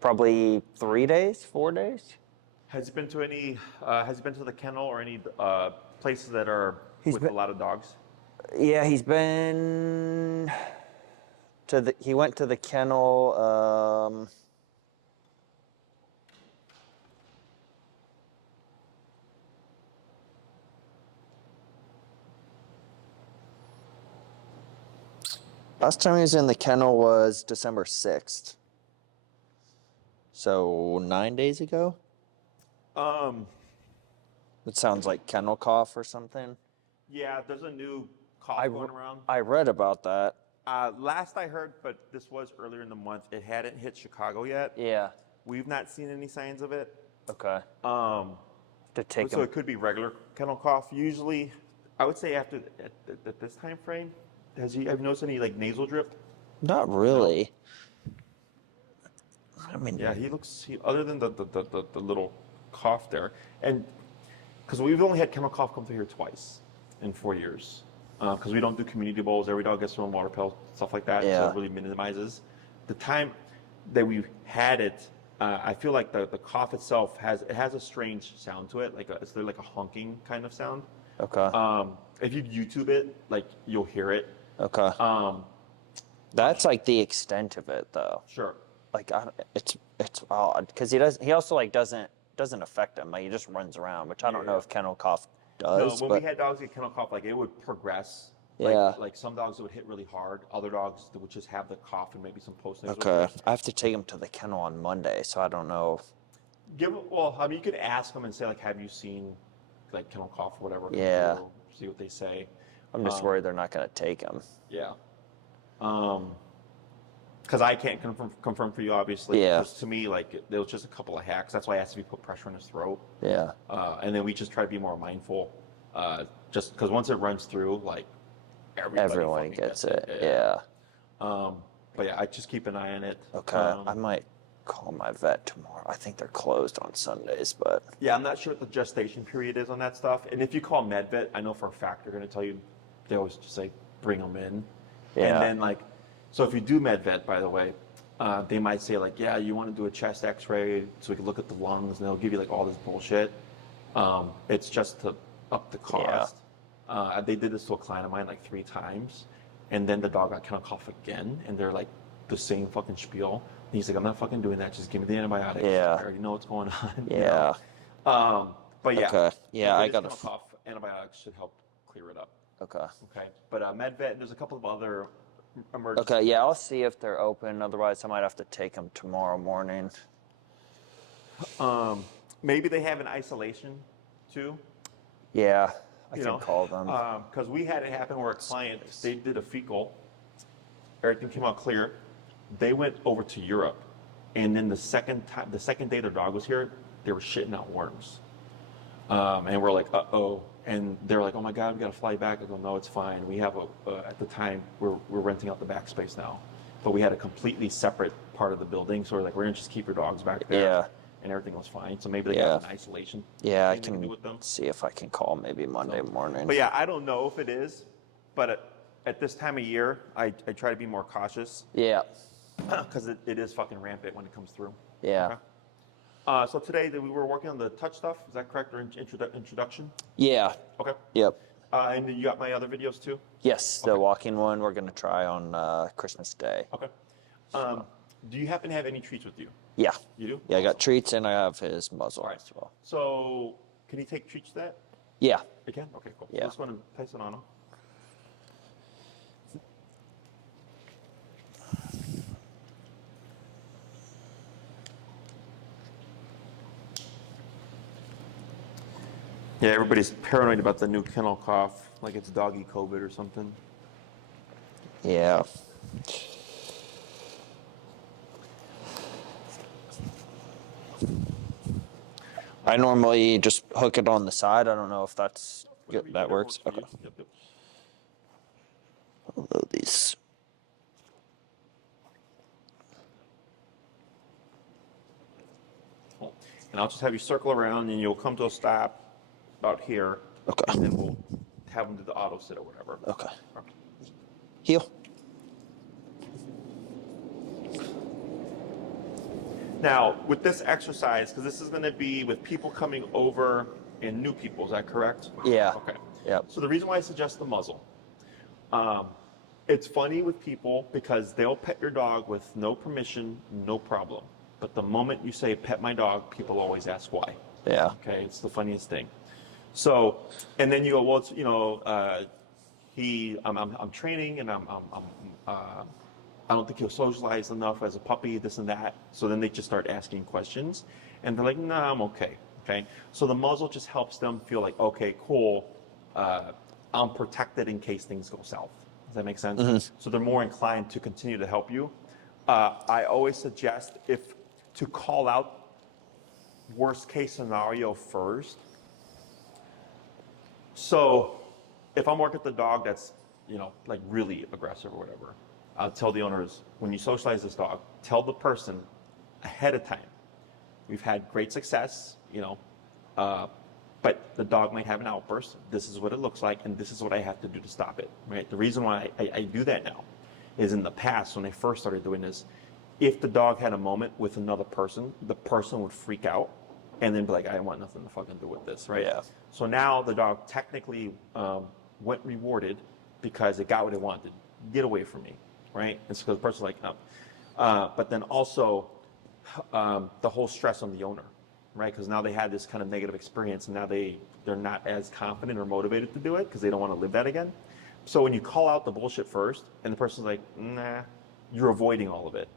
Probably 3 days, 4 days. Has he been to any? Has he been to the kennel or any places that are He's with been, a lot of dogs? yeah, he's been he went to the kennel. Last time he was in the kennel was December 6th. So 9 days ago? It sounds like kennel cough or something. Yeah, there's a new cough going around. I read about that. Last I heard, but this was earlier in the month, it hadn't hit Chicago yet. Yeah. We've not seen any signs of it. Okay. To take So him. it could be regular kennel cough. Usually, I would say after at this time frame, have you noticed any like nasal drip? Not really. I mean, Yeah, other than the little cough there, and because we've only had kennel cough come through here twice in 4 years, because we don't do community bowls. Every dog gets their own water pill, stuff like that. Yeah. So it really minimizes the time that we've had it. I feel like the cough itself has a strange sound to it, it's like a honking kind of sound. okay. If you YouTube it, like you'll hear it. Okay. That's like the extent of it, though. Sure. Like it's odd because he also like doesn't affect him. Like he just runs around, which I don't know if kennel cough does. No, when but we had dogs get kennel cough, like it would progress. Yeah. Like some dogs it would hit really hard. Other dogs that would just have the cough and maybe some post-nasal. okay, I have to take him to the kennel on Monday, so I don't know. You could ask them and say like, have you seen like kennel cough or whatever? Yeah. See what they say. I'm just worried they're not going to take him. Yeah. Because I can't confirm for you, obviously. Yeah. Because to me, like, there was just a couple of hacks. That's why I asked if you put pressure on his throat. Yeah. And then we just try to be more mindful. Just because once it runs through, like, everyone gets it. Yeah. But yeah, I just keep an eye on it. Okay. I might call my vet tomorrow. I think they're closed on Sundays, but Yeah, I'm not sure what the gestation period is on that stuff. And if you call MedVet, I know for a fact they're going to tell you, they always just say, bring them in. Yeah. And then, so if you do MedVet, by the way, they might say, yeah, you want to do a chest x-ray so we can look at the lungs, and they'll give you, all this bullshit. It's just to up the cost. Yeah. They did this to a client of mine, 3 times, and then the dog got kennel cough again, and they're, the same fucking spiel. And he's like, I'm not fucking doing that. Just give me the antibiotics. Yeah. I already know what's going on. Yeah. But yeah. Okay. Yeah, I got kennel cough. Antibiotics should help clear it up. Okay. Okay. But MedVet, there's a couple of other emergency. Okay, yeah, I'll see if they're open. Otherwise, I might have to take them tomorrow morning. Maybe they have an isolation too. Yeah, I can call them. Because we had it happen where a client, they did a fecal, everything came out clear. They went over to Europe, and then the second day their dog was here, they were shitting out worms. And we're like, uh-oh. And they're like, oh my God, we got to fly back. I go, no, it's fine. We have at the time, we're renting out the back space now. But we had a completely separate part of the building. So we're like, we're going to just keep your dogs back there. Yeah. And everything was fine. So maybe they got an isolation. Yeah, I can see if I can call maybe Monday morning. But yeah, I don't know if it is. But at this time of year, I try to be more cautious. Yeah. Because it is fucking rampant when it comes through. Yeah. Okay. So today we were working on the touch stuff. Is that correct? Or introduction? Yeah. Okay. Yep. And you got my other videos too? Yes, the walking one we're going to try on Christmas Day. Okay. Do you happen to have any treats with you? Yeah. You do? Yeah, I got treats and I have his muzzle as well. So can you take treats to that? Yeah. You can? Okay, cool. Yeah. So let's go and place it on him. Yeah, everybody's paranoid about the new kennel cough, like it's doggy COVID or something. Yeah. I normally just hook it on the side. I don't know if that's good. That works. Okay. Yep. I'll load these. Cool. And I'll just have you circle around, and you'll come to a stop about here. Okay. And then we'll have them do the auto sit or whatever. Okay. Heel. Now, with this exercise, because this is going to be with people coming over and new people, is that correct? Yeah. Okay. Yep. So the reason why I suggest the muzzle, it's funny with people because they'll pet your dog with no permission, no problem. But the moment you say pet my dog, people always ask why. Yeah. Okay, it's the funniest thing. So, and then you go, well, it's, you know, I'm training and I don't think he'll socialize enough as a puppy, this and that. So then they just start asking questions, and they're like, "Nah, I'm okay." Okay. So the muzzle just helps them feel like, okay, cool, I'm protected in case things go south. Does that make sense? Mm-hmm. So they're more inclined to continue to help you. I always suggest to call out worst case scenario first. So if I'm working with the dog that's, you know, like really aggressive or whatever, I'll tell the owners, when you socialize this dog, tell the person ahead of time, we've had great success, you know, but the dog might have an outburst. This is what it looks like, and this is what I have to do to stop it, right? The reason why I do that now is in the past, when I first started doing this, if the dog had a moment with another person, the person would freak out and then be like, I want nothing to fucking do with this, right? Yeah. So now the dog technically went rewarded because it got what it wanted. Get away from me, right? It's because the person's like, no. But then also the whole stress on the owner, right? Because now they had this kind of negative experience and now they're not as confident or motivated to do it because they don't want to live that again. So when you call out the bullshit first and the person's like, nah, you're avoiding all of it.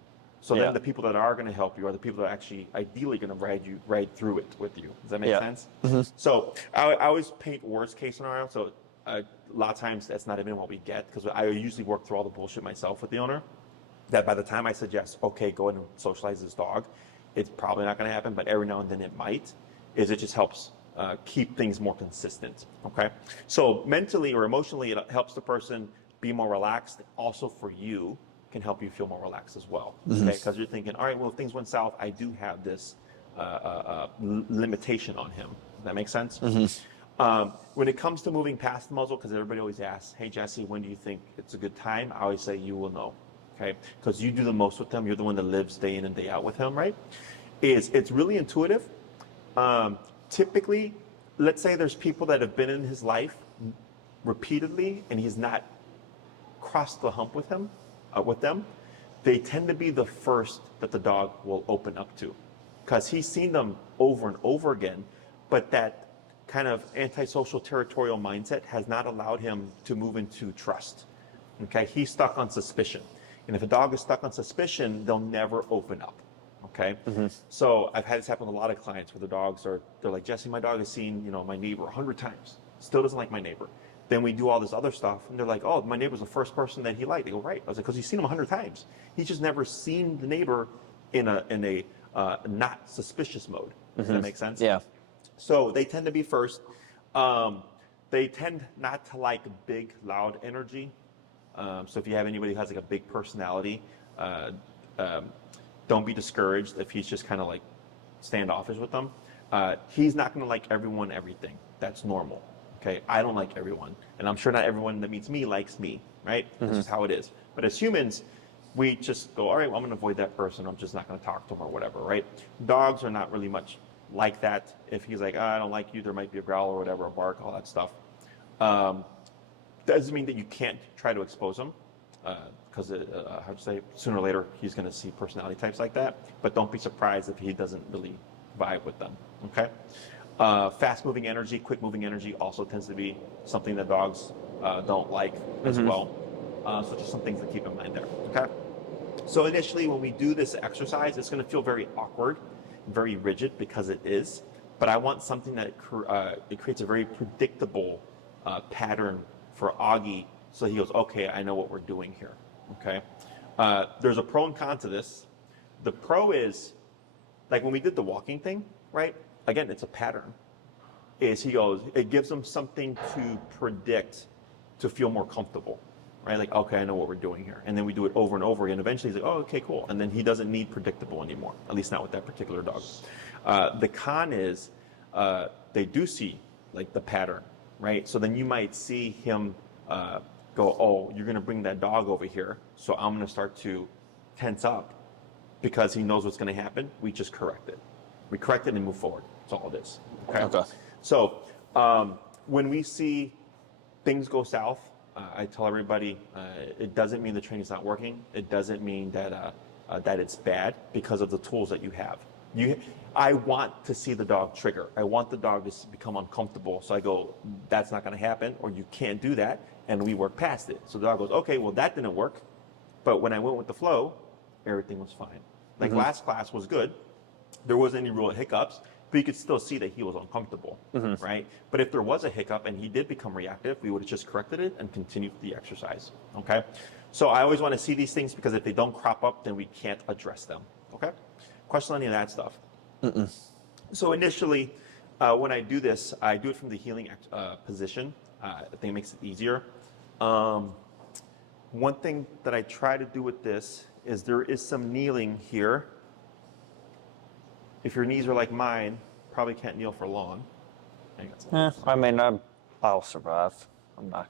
So then the people that are going to help you are the people that are actually ideally going to ride through it with you. Does that make sense? Mm-hmm. So I always paint worst case scenario. So a lot of times that's not even what we get because I usually work through all the bullshit myself with the owner. That by the time I suggest, okay, go ahead and socialize this dog, it's probably not going to happen, but every now and then it might. It just helps keep things more consistent. Okay, so mentally or emotionally, it helps the person be more relaxed. Also for you, can help you feel more relaxed as well. Mm-hmm. Okay, because you're thinking, all right, well, if things went south, I do have this limitation on him. Does that make sense? Mm-hmm. When it comes to moving past the muzzle, because everybody always asks, hey, Jesse, when do you think it's a good time? I always say, you will know. Okay, because you do the most with them. You're the one that lives day in and day out with him, right? It's really intuitive. Typically, let's say there's people that have been in his life repeatedly and he's not crossed the hump with them, they tend to be the first that the dog will open up to because he's seen them over and over again, but that kind of antisocial territorial mindset has not allowed him to move into trust. Okay, he's stuck on suspicion. And if a dog is stuck on suspicion, they'll never open up. Okay, mm-hmm. So I've had this happen with a lot of clients where they're like, Jesse, my dog has seen, you know, my neighbor 100 times, still doesn't like my neighbor. Then we do all this other stuff, and they're like, oh, my neighbor's the first person that he liked. They go, right. I was like, because he's seen him 100 times. He's just never seen the neighbor in a not suspicious mode. Does that make sense? Yeah. So they tend to be first. They tend not to like big, loud energy. So if you have anybody who has like a big personality, don't be discouraged if he's just kind of like standoffish with them. He's not going to like everyone, everything. That's normal. Okay, I don't like everyone, and I'm sure not everyone that meets me likes me, right? Mm-hmm. That's just how it is. But as humans, we just go, all right, well, I'm going to avoid that person. I'm just not going to talk to him or whatever, right? Dogs are not really much like that. If he's like, I don't like you, there might be a growl or whatever, a bark, all that stuff. Doesn't mean that you can't try to expose him, because how to say, sooner or later he's going to see personality types like that. But don't be surprised if he doesn't really vibe with them. Okay. Fast-moving energy, quick-moving energy also tends to be something that dogs don't like as well. So just some things to keep in mind there, okay? So initially, when we do this exercise, it's going to feel very awkward, very rigid because it is. But I want something that it creates a very predictable pattern for Augie, so he goes, okay, I know what we're doing here, okay? There's a pro and con to this. The pro is, like when we did the walking thing, right? Again, it's a pattern. He goes, it gives them something to predict to feel more comfortable, right? Like, okay, I know what we're doing here. And then we do it over and over again. Eventually he's like, oh, okay, cool. And then he doesn't need predictable anymore, at least not with that particular dog. The con is they do see like the pattern, right? So then you might see him go, oh, you're going to bring that dog over here. So I'm going to start to tense up because he knows what's going to happen. We just correct it. We correct it and move forward. That's all it is. Okay. So when we see things go south, I tell everybody it doesn't mean the training's not working. It doesn't mean that that it's bad because of the tools that you have. I want to see the dog trigger. I want the dog to become uncomfortable. So I go, that's not going to happen, or you can't do that, and we work past it. So the dog goes, okay, well that didn't work, but when I went with the flow, everything was fine. Like last class was good. There wasn't any real hiccups, but you could still see that he was uncomfortable, right? But if there was a hiccup and he did become reactive, we would have just corrected it and continued the exercise, okay? So I always want to see these things because if they don't crop up, then we can't address them, okay? Question on any of that stuff? So initially, when I do this, I do it from the healing position. I think it makes it easier. One thing that I try to do with this is there is some kneeling here. If your knees are like mine, probably can't kneel for long. I mean, I'll survive. I'm not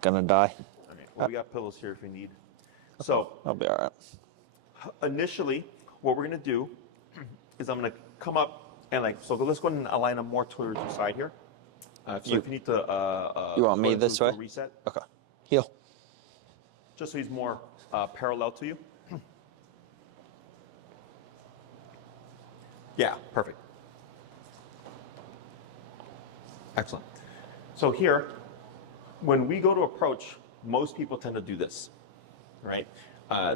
gonna die. Okay. Well, we got pillows here if you need. So I'll be all right. initially, what we're gonna do is I'm gonna come up and so let's go ahead and align them more towards the side here. So if you need to, you want me go this into a way? Reset, Okay. Heel. just so he's more parallel to you. Yeah, perfect. Excellent. So here, when we go to approach, most people tend to do this, right?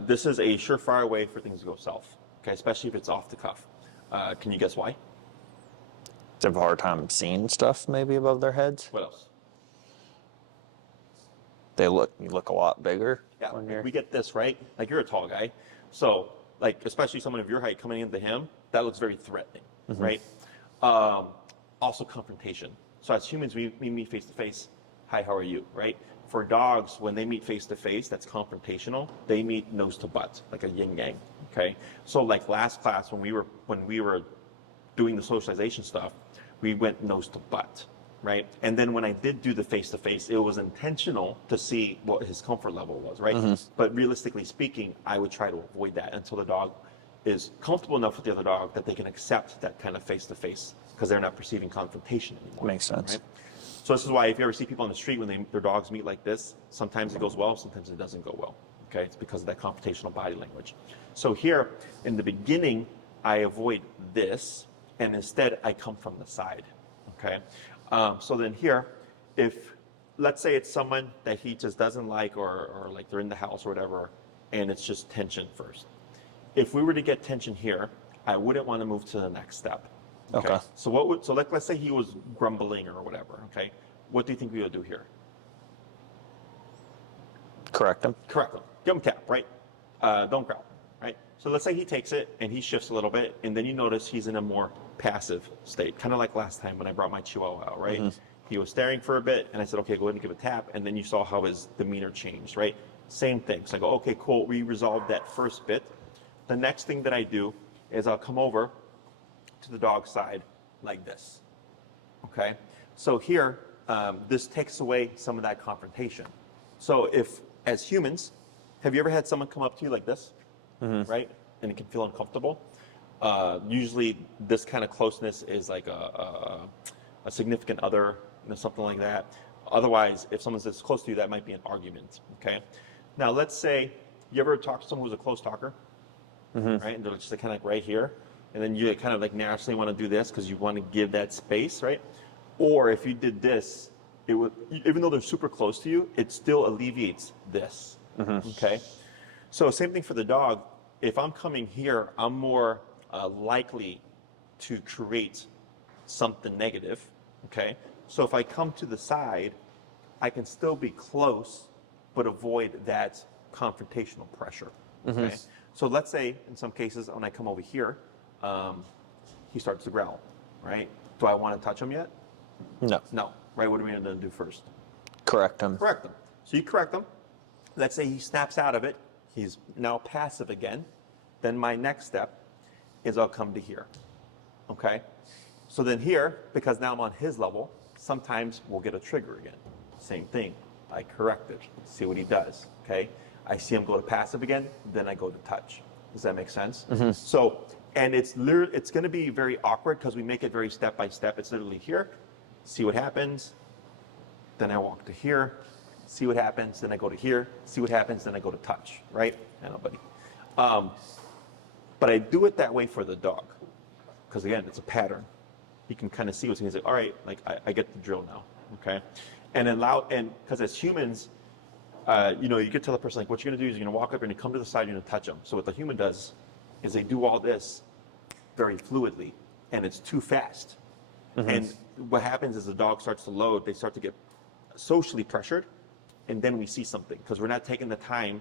This is a surefire way for things to go south, okay? Especially if it's off the cuff. Can you guess why? They have a hard time seeing stuff maybe above their heads. What else? You look a lot bigger. Yeah, when like you're... we get this, right? Like you're a tall guy. So like, especially someone of your height coming into him, that looks very threatening, right? Also confrontation. So as humans, we meet face to face. Hi, how are you, right? For dogs, when they meet face to face, that's confrontational. They meet nose to butt, like a yin yang, okay? So like last class, when we were doing the socialization stuff, we went nose to butt, right? And then when I did do the face-to-face, it was intentional to see what his comfort level was, right? But realistically speaking, I would try to avoid that until the dog is comfortable enough with the other dog that they can accept that kind of face-to-face because they're not perceiving confrontation anymore. Makes sense. Right? So this is why if you ever see people on the street when their dogs meet like this, sometimes it goes well, sometimes it doesn't go well, okay? It's because of that confrontational body language. So here, in the beginning, I avoid this, and instead I come from the side, okay? So then here, if, let's say it's someone that he just doesn't like or like they're in the house or whatever, and it's just tension first. If we were to get tension here, I wouldn't want to move to the next step. Okay. So let's say he was grumbling or whatever, okay? What do you think we would do here? Correct him. Correct him. Give him tap, right? Don't growl, right? So let's say he takes it and he shifts a little bit, and then you notice he's in a more passive state, kind of like last time when I brought my Chihuahua out, right? He was staring for a bit, and I said, okay, go ahead and give a tap, and then you saw how his demeanor changed, right? Same thing. So I go, okay, cool, we resolved that first bit. The next thing that I do is I'll come over to the dog side like this, okay? So here, this takes away some of that confrontation. So if, as humans, have you ever had someone come up to you like this, right? And it can feel uncomfortable. Usually this kind of closeness is like a significant other, something like that. Otherwise, if someone's this close to you, that might be an argument, okay? Now let's say, you ever talk to someone who's a close talker, right? And they're just kind of like right here. And then you kind of like naturally want to do this because you want to give that space, right? Or if you did this, it would, even though they're super close to you, it still alleviates this, okay? So same thing for the dog. If I'm coming here, I'm more likely to create something negative, okay? So if I come to the side, I can still be close, but avoid that confrontational pressure, okay? So let's say in some cases when I come over here, he starts to growl, right? Do I want to touch him yet? No. No, right? What are we going to do first? Correct him. Correct him. So you correct him. Let's say he snaps out of it. He's now passive again. Then my next step is I'll come to here, okay? So then here, because now I'm on his level, sometimes we'll get a trigger again. Same thing. I correct it. See what he does, okay? I see him go to passive again, then I go to touch. Does that make sense? So, and it's going to be very awkward because we make it very step by step. It's literally here, see what happens, then I walk to here, see what happens, then I go to here, see what happens, then I go to touch, right? I know, buddy. But I do it that way for the dog because, again, it's a pattern. He can kind of see what's going to say, all right, like I get the drill now, okay? And because as humans, you could tell the person, like, what you're going to do is you're going to walk up and you come to the side, you're going to touch them. So what the human does is they do all this very fluidly, and it's too fast. And what happens is the dog starts to load, they start to get socially pressured, and then we see something because we're not taking the time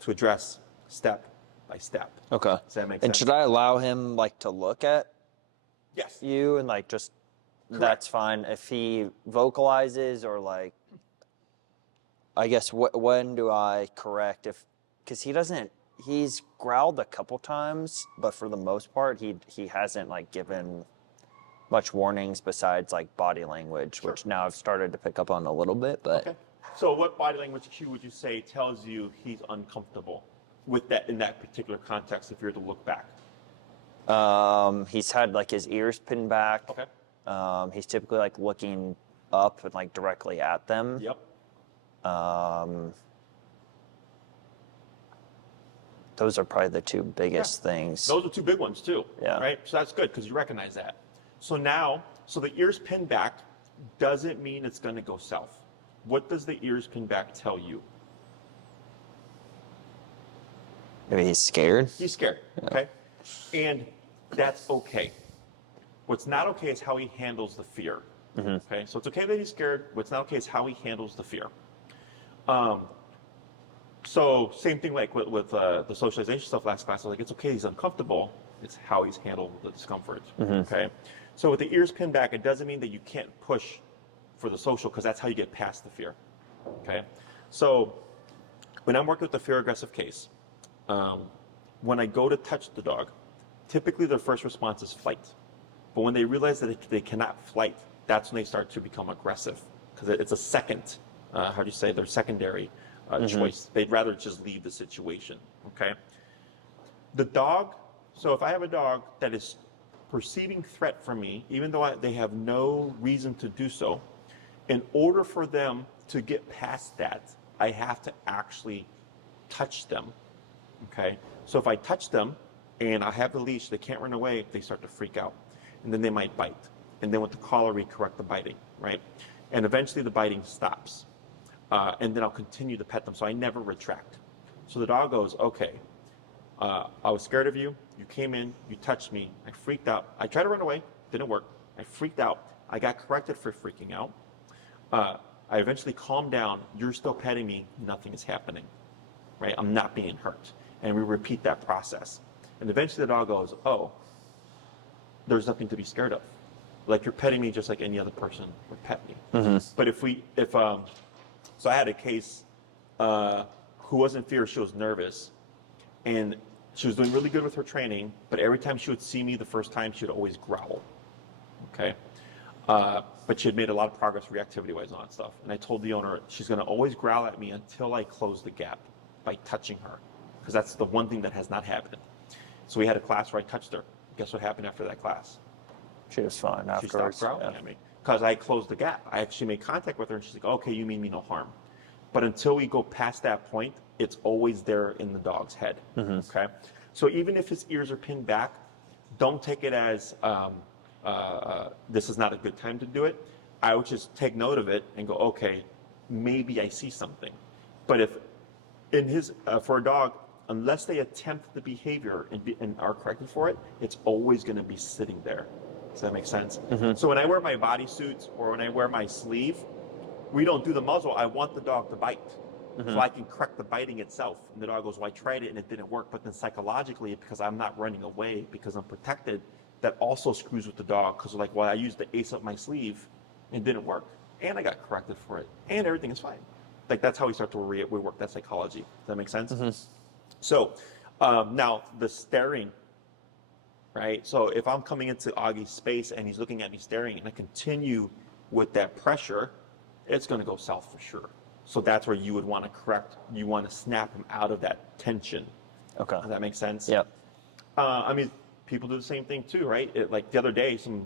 to address step by step. Okay. Does that make And sense? should I allow him like to look at Yes. you and like just that's fine if he vocalizes or like I guess when do I correct because he's growled a couple times but for the most part he hasn't like given much warnings besides like body language which now I've started to pick up on a little bit but Okay. So what body language cue would you say tells you he's uncomfortable with that in that particular context if you were to look back? He's had like his ears pinned back. Okay. He's typically like looking up and like directly at them. Yep. Those are probably the two biggest things. Those are two big ones too. Yeah. Right. So that's good because you recognize that. So now, the ears pinned back doesn't mean it's going to go south. What does the ears pinned back tell you? Maybe he's scared. He's scared. Okay. And that's okay. What's not okay is how he handles the fear. Okay. So it's okay that he's scared. What's not okay is how he handles the fear. So same thing like with the socialization stuff last class. I was like, it's okay, he's uncomfortable. It's how he's handled the discomfort. Okay. So with the ears pinned back, it doesn't mean that you can't push for the social because that's how you get past the fear. Okay. So when I'm working with the fear aggressive case, when I go to touch the dog, typically their first response is flight. But when they realize that they cannot flight, that's when they start to become aggressive because it's a second, their secondary choice. They'd rather just leave the situation, okay? The dog, so if I have a dog that is perceiving threat from me, even though they have no reason to do so, in order for them to get past that, I have to actually touch them, okay? So if I touch them and I have the leash, they can't run away, they start to freak out. And then they might bite. And then with the collar, we correct the biting, right? And eventually the biting stops. And then I'll continue to pet them, so I never retract. So the dog goes, okay, I was scared of you, you came in, you touched me, I freaked out. I tried to run away, didn't work. I freaked out, I got corrected for freaking out. I eventually calmed down, you're still petting me, nothing is happening, right? I'm not being hurt. And we repeat that process. And eventually the dog goes, oh, there's nothing to be scared of. Like you're petting me just like any other person would pet me. But so I had a case who was in fear, she was nervous, and she was doing really good with her training, but every time she would see me the first time, she would always growl, okay? But she had made a lot of progress reactivity-wise on that stuff. And I told the owner, she's gonna always growl at me until I close the gap by touching her, because that's the one thing that has not happened. So we had a class where I touched her. Guess what happened after that class? She was fine afterwards. She stopped growling at me because I closed the gap. I actually made contact with her, and she's like, okay, you mean me no harm. But until we go past that point, it's always there in the dog's head, okay? So even if his ears are pinned back, don't take it as this is not a good time to do it. I would just take note of it and go, okay, maybe I see something. But if for a dog, unless they attempt the behavior and are corrected for it, it's always going to be sitting there. Does that make sense? So when I wear my bodysuit or when I wear my sleeve, we don't do the muzzle. I want the dog to bite. So I can correct the biting itself. And the dog goes, well, I tried it and it didn't work. But then psychologically, because I'm not running away, because I'm protected, that also screws with the dog. Because like, well, I used the ace up my sleeve and it didn't work. And I got corrected for it. And everything is fine. Like that's how we start to work that psychology. Does that make sense? So now the staring, right? So if I'm coming into Augie's space and he's looking at me staring and I continue with that pressure, it's going to go south for sure. So that's where you would want to correct. You want to snap him out of that tension. Okay. Does that make sense? Yep. I mean, people do the same thing too, right? Like the other day, some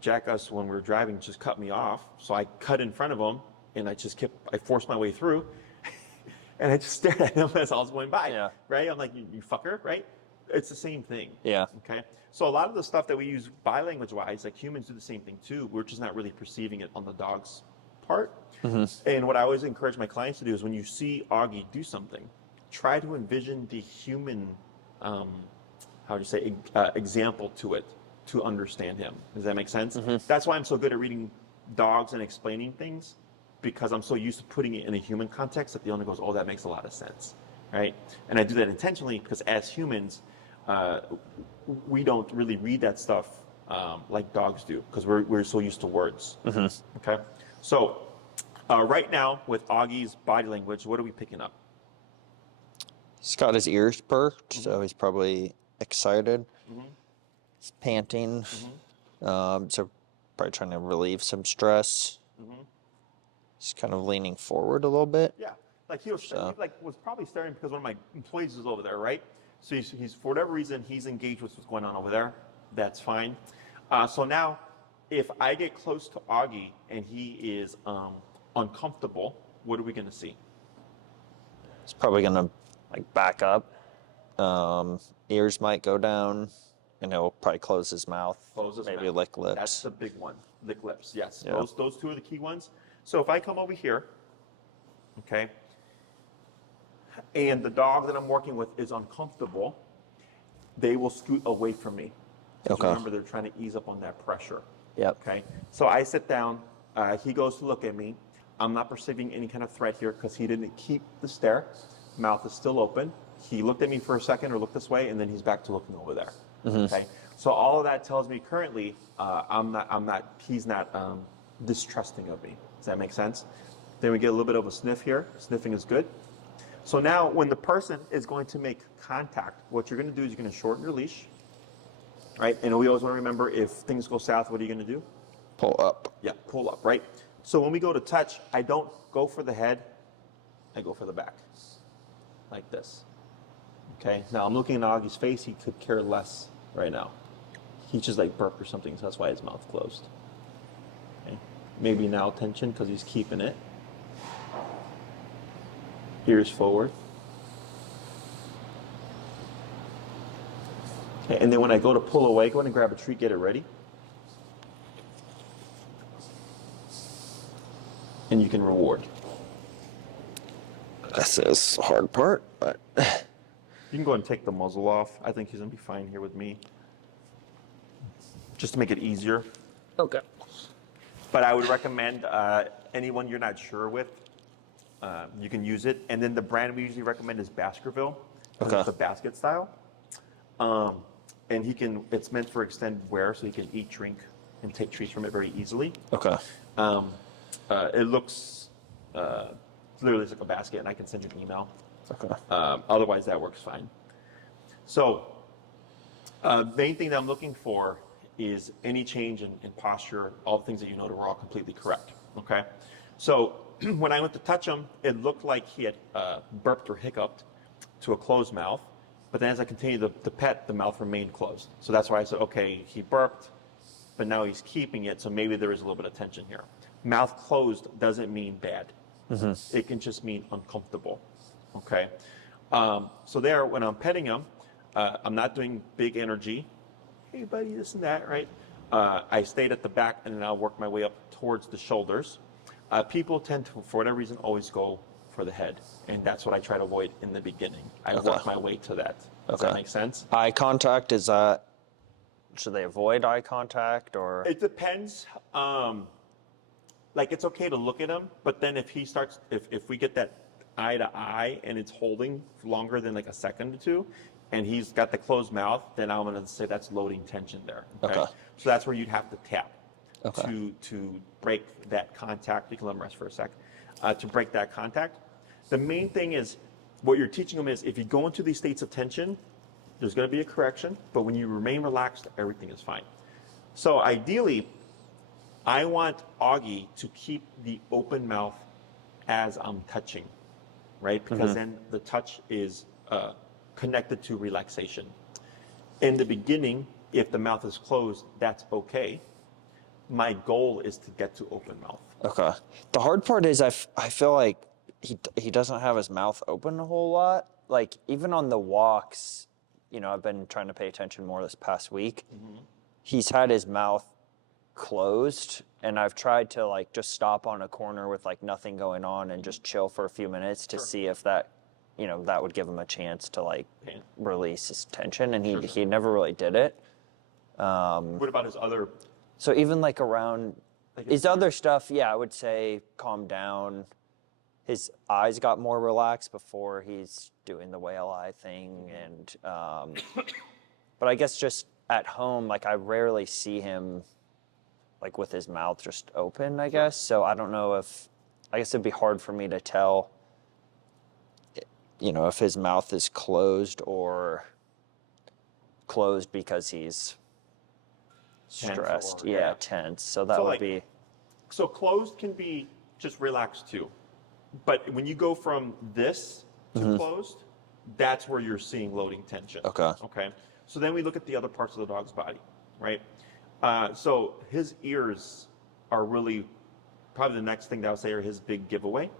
jackass when we were driving just cut me off. So I cut in front of him and I forced my way through and I just stared at him as I was going by, Yeah. right? I'm like, you fucker, right? It's the same thing. Yeah. Okay. So a lot of the stuff that we use body language wise, like humans do the same thing too. We're just not really perceiving it on the dog's part. And what I always encourage my clients to do is when you see Augie do something, try to envision the human, example to it to understand him. Does that make sense? That's why I'm so good at reading dogs and explaining things, because I'm so used to putting it in a human context that the owner goes, oh, that makes a lot of sense, right? And I do that intentionally because as humans, we don't really read that stuff like dogs do because we're so used to words. Okay, so right now with Augie's body language, what are we picking up? He's got his ears perked, so he's probably excited. He's panting, so probably trying to relieve some stress. He's kind of leaning forward a little bit. Yeah, like he was probably staring because one of my employees is over there, right? So he's for whatever reason he's engaged with what's going on over there. That's fine. So now, if I get close to Augie and he is uncomfortable, what are we going to see? He's probably gonna like back up. Ears might go down, and he'll probably close his mouth. Maybe lick lips. That's the big one. Lick lips. Yes. Yeah. Those two are the key ones. So if I come over here, okay, and the dog that I'm working with is uncomfortable, they will scoot away from me. Okay. Remember, they're trying to ease up on that pressure. Yep. Okay. So I sit down. He goes to look at me. I'm not perceiving any kind of threat here because he didn't keep the stare. Mouth is still open. He looked at me for a second or looked this way, and then he's back to looking over there. Okay. So all of that tells me currently he's not distrusting of me. Does that make sense? Then we get a little bit of a sniff here. Sniffing is good. So now when the person is going to make contact, what you're going to do is you're going to shorten your leash, right? And we always want to remember, if things go south, what are you going to do? Pull up. Yeah, pull up, right? So when we go to touch, I don't go for the head. I go for the back, like this. Okay, now I'm looking at Augie's face. He could care less right now. He just like burped or something, so that's why his mouth closed. Okay, maybe now tension because he's keeping it. Ears forward. Okay, and then when I go to pull away, go ahead and grab a treat, get it ready. And you can reward. This is the hard part, but You can go ahead and take the muzzle off. I think he's gonna be fine here with me. Just to make it easier. okay. But I would recommend anyone you're not sure with, you can use it. And then the brand we usually recommend is Baskerville. Okay. It's a basket style. And it's meant for extended wear, so he can eat, drink, and take treats from it very easily. Okay. It looks literally it's like a basket, and I can send you an email. Okay. Otherwise, that works fine. So, main thing that I'm looking for is any change in posture, all the things that you noted were all completely correct. Okay. So, when I went to touch him, it looked like he had burped or hiccuped to a closed mouth. But then as I continued to pet, the mouth remained closed. So that's why I said, okay, he burped, but now he's keeping it, so maybe there is a little bit of tension here. Mouth closed doesn't mean bad. It can just mean uncomfortable. Okay. So there, when I'm petting him, I'm not doing big energy. Hey, buddy, this and that, right? I stayed at the back, and then I'll work my way up towards the shoulders. People tend to, for whatever reason, always go for the head, and that's what I try to avoid in the beginning. I work my way to that. Does that make sense? Eye contact, is that, should they avoid eye contact, or? It depends. Like, it's okay to look at him, but then if he starts, if we get that eye to eye and it's holding longer than like a second or two, and he's got the closed mouth, then I'm going to say that's loading tension there. Okay. So that's where you'd have to tap to break that contact. You can let him rest for a sec. To break that contact. The main thing is, what you're teaching them is, if you go into these states of tension, there's going to be a correction, but when you remain relaxed, everything is fine. So ideally, I want Augie to keep the open mouth as I'm touching, right? Because then the touch is connected to relaxation. In the beginning, if the mouth is closed, that's okay. My goal is to get to open mouth. Okay. The hard part is I feel like he doesn't have his mouth open a whole lot. Like even on the walks, you know, I've been trying to pay attention more this past week. He's had his mouth closed, and I've tried to like just stop on a corner with like nothing going on and just chill for a few minutes to see if that, you know, that would give him a chance to like release his tension, and he never really did it. What about his other? So even like around his other stuff, yeah, I would say calm down. His eyes got more relaxed before he's doing the whale eye thing, and but I guess just at home, like I rarely see him like with his mouth just open, I guess. So I don't know if, I guess it'd be hard for me to tell, you know, if his mouth is closed or closed because he's stressed. Tense tense. So that would be. So closed can be just relaxed too. But when you go from this to closed, that's where you're seeing loading tension. Okay. Okay. So then we look at the other parts of the dog's body, right? So his ears are really probably the next thing that I would say are his big giveaway.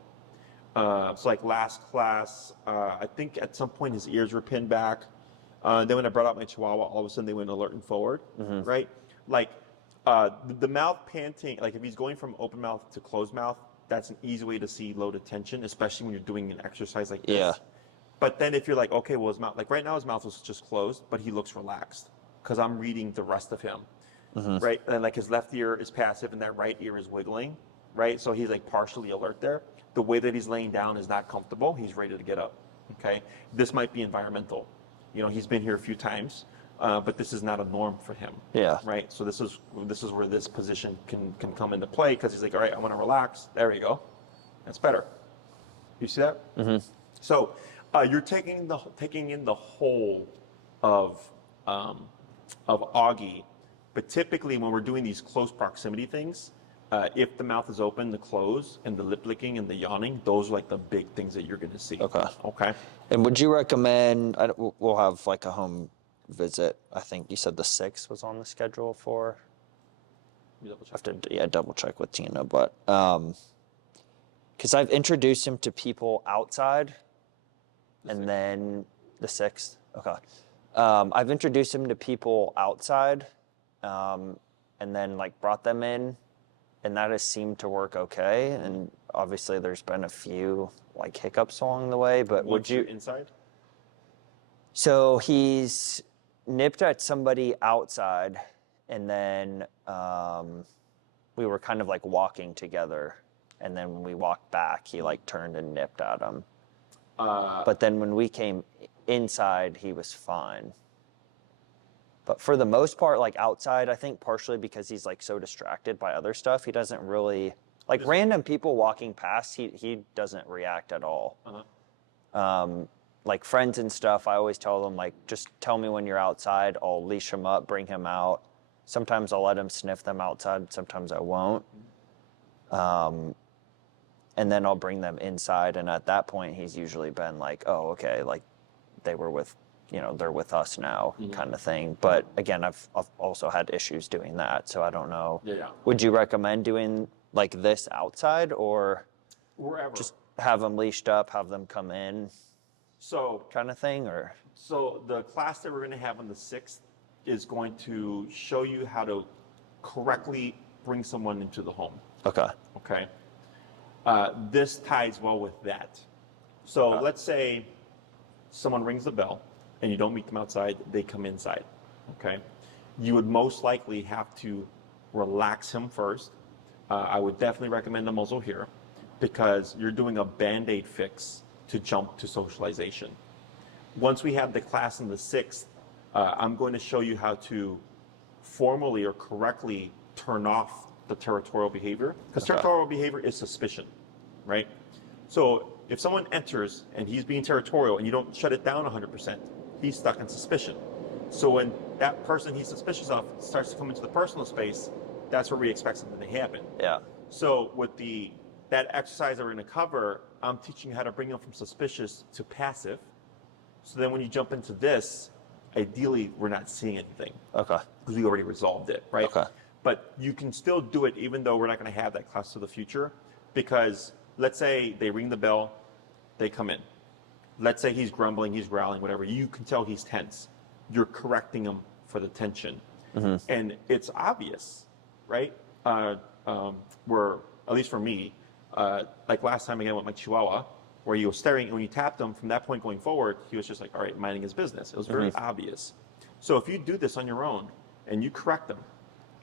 So like last class, I think at some point his ears were pinned back. Then when I brought out my Chihuahua, all of a sudden they went alert and forward, right? Like the mouth panting, like if he's going from open mouth to closed mouth, that's an easy way to see loaded tension, especially when you're doing an exercise like this. Yeah. But then if you're like, okay, well his mouth, like right now his mouth was just closed, but he looks relaxed because I'm reading the rest of him, right? And like his left ear is passive and that right ear is wiggling, right? So he's like partially alert there. The way that he's laying down is not comfortable. He's ready to get up, okay? This might be environmental. You know, he's been here a few times, but this is not a norm for him. Yeah. Right. So this is where this position can come into play because he's like, all right, I want to relax. There you go. That's better. You see that? So you're taking in the whole of Augie, but typically when we're doing these close proximity things, if the mouth is open, the close, and the lip licking and the yawning, those are like the big things that you're going to see. Okay. Okay. And would you recommend, we'll have like a home visit. I think you said the 6th was on the schedule for. I have to double check with Tina, but because I've introduced him to people outside, and then the 6th. Okay. I've introduced him to people outside, and then like brought them in, and that has seemed to work okay. And obviously, there's been a few like hiccups along the way. But would you inside? So he's nipped at somebody outside, and then we were kind of like walking together, and then when we walked back, he like turned and nipped at him. But then when we came inside, he was fine. But for the most part, like outside, I think partially because he's like so distracted by other stuff, he doesn't really like random people walking past. He doesn't react at all. Like friends and stuff, I always tell them like, just tell me when you're outside. I'll leash him up, bring him out. Sometimes I'll let him sniff them outside. Sometimes I won't. And then I'll bring them inside. And at that point, he's usually been like, oh, okay, like they were with, you know, they're with us now kind of thing. But again, I've also had issues doing that. So I don't know. Yeah. Would you recommend doing like this outside or Wherever. just have them leashed up, have them come in? So kind of thing, or? So the class that we're going to have on the 6th is going to show you how to correctly bring someone into the home. Okay. Okay. This ties well with that. So let's say someone rings the bell and you don't meet them outside, they come inside. Okay. You would most likely have to relax him first. I would definitely recommend a muzzle here because you're doing a Band-Aid fix to jump to socialization. Once we have the class on the 6th, I'm going to show you how to formally or correctly turn off the territorial behavior, because territorial behavior is suspicion, right? So if someone enters and he's being territorial and you don't shut it down 100%, he's stuck in suspicion. So when that person he's suspicious of starts to come into the personal space, that's where we expect something to happen. Yeah. So with the that exercise that we're going to cover, I'm teaching you how to bring them from suspicious to passive. So then when you jump into this, ideally, we're not seeing anything. Okay. Because we already resolved it, right? Okay. But you can still do it even though we're not going to have that class to the future. Because let's say they ring the bell, they come in. Let's say he's grumbling, he's growling, whatever. You can tell he's tense. You're correcting him for the tension. And it's obvious, right? Where, at least for me, like last time again with my Chihuahua, where he was staring, and when you tapped him, from that point going forward, he was just like, all right, minding his business. It was very obvious. So if you do this on your own, and you correct them,